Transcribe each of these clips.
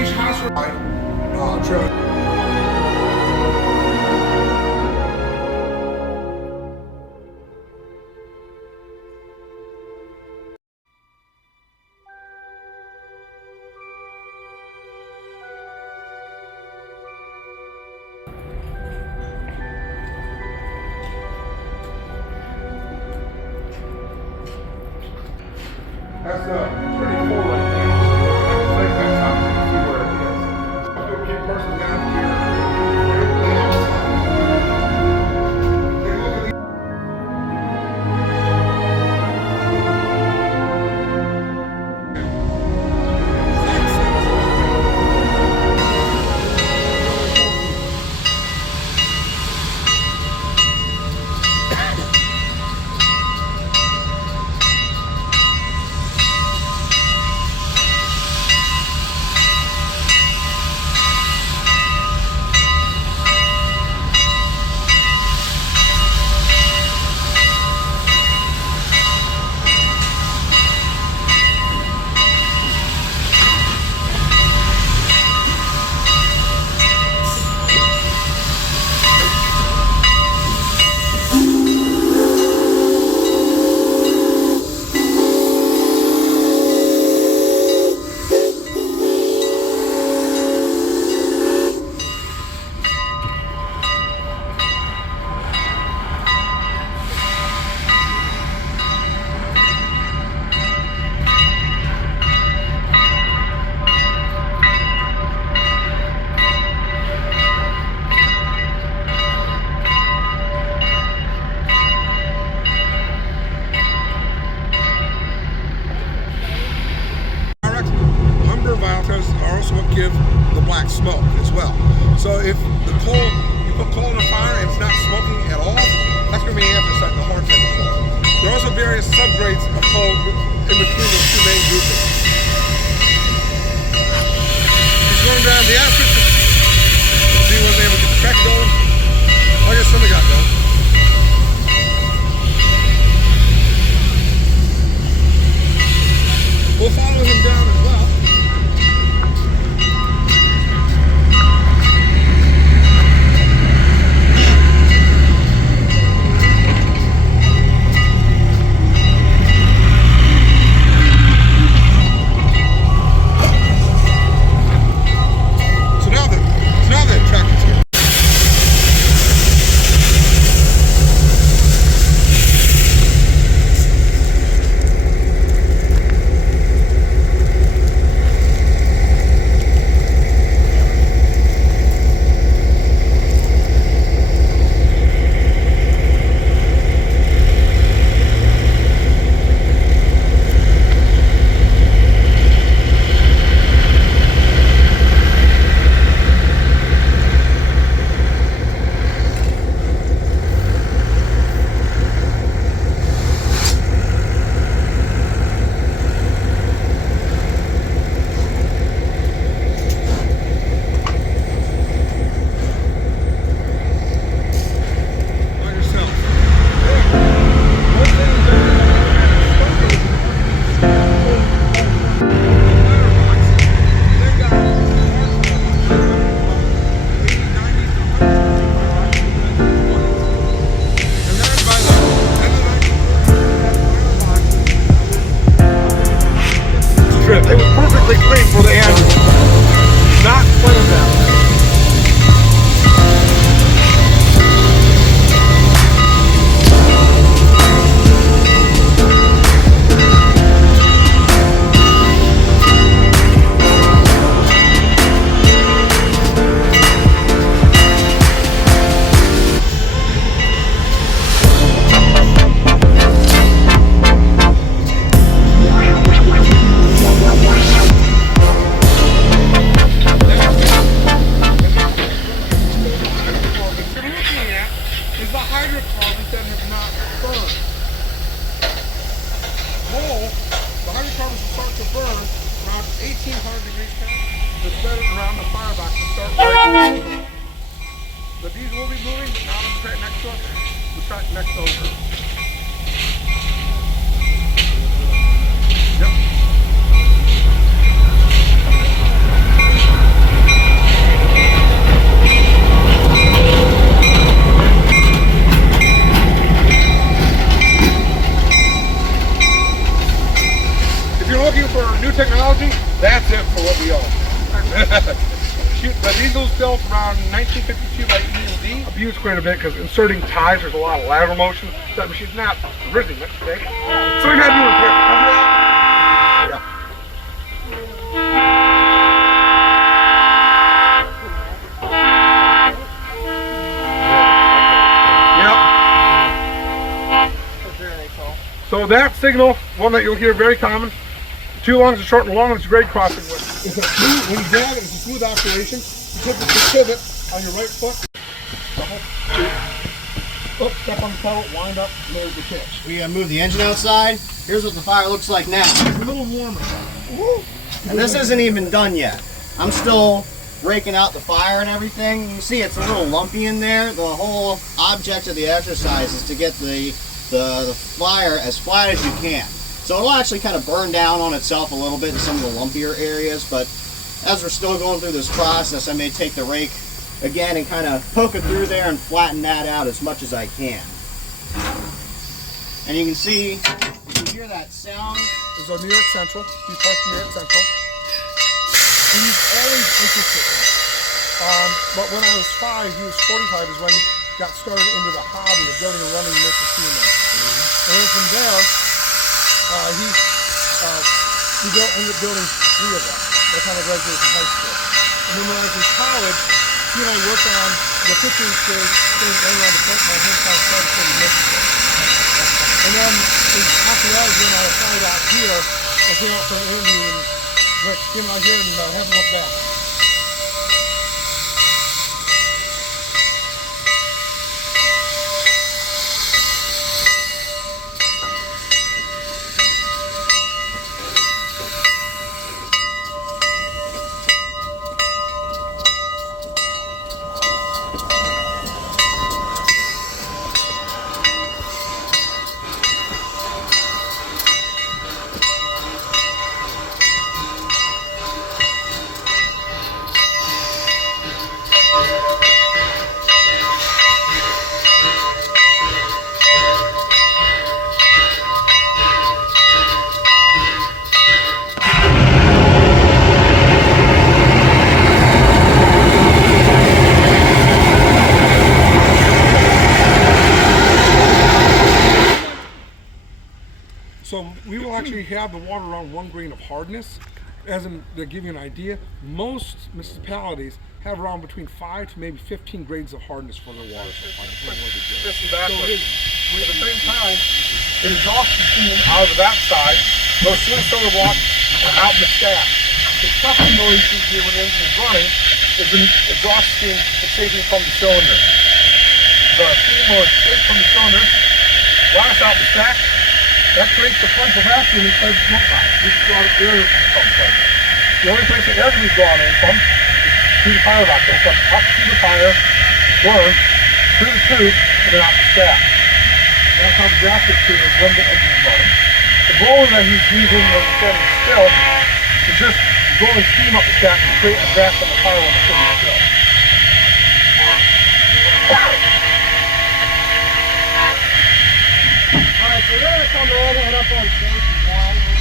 Each house trailer. That's pretty full right now. So I can take that time to see where it is. I'll do a key person down here. Take a look at these. Are also what give the black smoke as well. So if the coal, you put coal in a fire and it's not smoking at all, that's going to be anthracite, the hard type of coal. There are also various subgrades of coal in between the two main groupings. He's going down the asset to see whether they able to get the track going. I guess somebody got going. We'll follow him down as well. It was perfectly clean for the engine. Not clean down there. hydrocarbons that have not burned. Coal, the hydrocarbons will start to burn around 1800 degrees Celsius. It's better around the firebox to start burning. But these will be moving, but not on the track next to us, the track next over. Yep. looking for new technology, that's it for what we own. Shoot, the diesel was built around 1952 by E&D. Abused quite a bit because inserting ties, there's a lot of lateral motion. That machine's not originally meant to take. So we had to do repair. Yeah. So that signal, one that you'll hear very common, too long is short and long is grade crossing with. It's a smooth, when you drag it, it's a smooth operation. You put the pivot on your right foot. Oh, step on the pedal, wind up, there's the pitch. We move the engine outside. Here's what the fire looks like now. It's a little warmer. Woo. And this isn't even done yet. I'm still raking out the fire and everything. You can see it's a little lumpy in there. The whole object of the exercise is to get the fire as flat as you can. So it'll actually kind of burn down on itself a little bit in some of the lumpier areas, but as we're still going through this process, I may take the rake again and kind of poke it through there and flatten that out as much as I can. And you can see, you hear that sound. There's a New York Central. He's parked New York Central. And he's always interested in it. But when I was 5, he was 45 is when he got started into the hobby of building and running nickel steel mills. And then from there, we ended up building 3 of them. That's how I graduated from high school. And then when I was in college, he and I worked on the pitching stage, thing running around the front of my hometown started from Michigan. And then after that is when I applied out here, I came out for an interview and came out here and haven't looked back. So we will actually have the water around 1 grain of hardness. As in, to give you an idea, most municipalities have around between 5 to maybe 15 grades of hardness for their water supply. So at the same time, it exhausts the steam out of that side, goes through the soda block and out in the stack. The sucking noise you hear when the engine is running is an exhaust steam escaping from the cylinder. The steam will escape from the cylinder, blast out the stack. That creates the frontal vacuum inside the smoke box. We can draw the air from someplace. The only place the air can be drawn in from is through the fire box. It'll come up through the fire, burn, through the tube, and then out the stack. And that's how the gasket tube is when the engine is running. The blower that he's using when he's standing still is just blowing steam up the stack to create a draft on the fire when it's sitting still. Alright, so we're going to come in and up on station 1.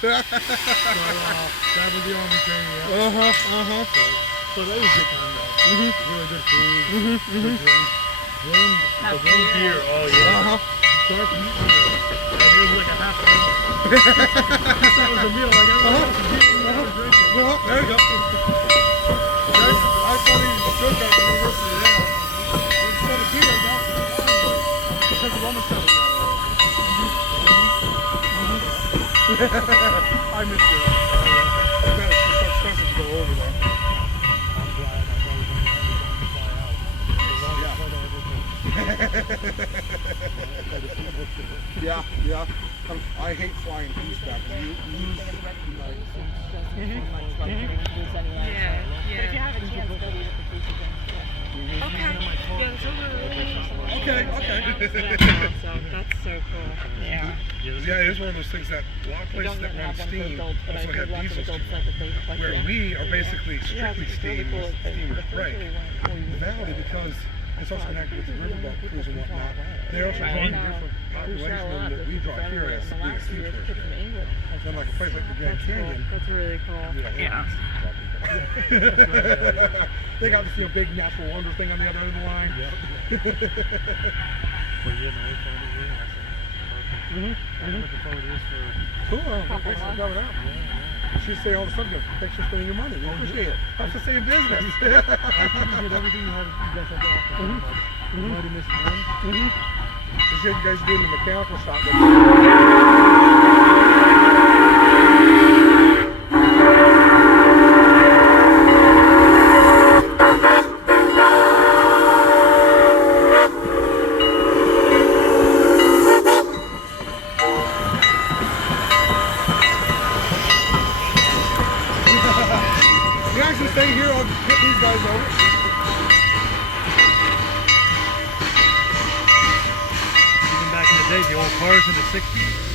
That was the Army training, yeah. So that was good time though. Really good food, good drink. The warm beer, oh yeah. Dark meat meal. And it was like a half an hour. That was a meal, like everyone else was eating and drinking. There you go. I thought he was good at the university there. Instead of beer, I got because the woman said it. I missed it. It's so expensive to go over there. I'm glad my brother went to fly out. Yeah. I hate flying eastbound. You lose Yeah. But if you have a chance, go to the police again. Okay. That's so cool. Yeah. Yeah, it is one of those things that a lot of places that run steam also have diesel steam, where we are basically strictly steam or freight. Valley, because it's also connected with the riverboat cruise and whatnot, they're also drawing different population than that we draw here as the steam tourist. And like a place like the Grand Canyon. That's really cool. Yeah. They got this big natural wonder thing on the other end of the line. But yeah, no, it's only here. I'm looking forward to this for... Cool. Thanks for coming out. You should say all the subject. Thanks for spending your money. We appreciate it. Helps us stay in business. I think you did everything you guys had to offer. You might have missed one. Appreciate you guys doing the mechanical shop. You actually stay here, I'll get these guys over. Even back in the day, the old cars in the 60s.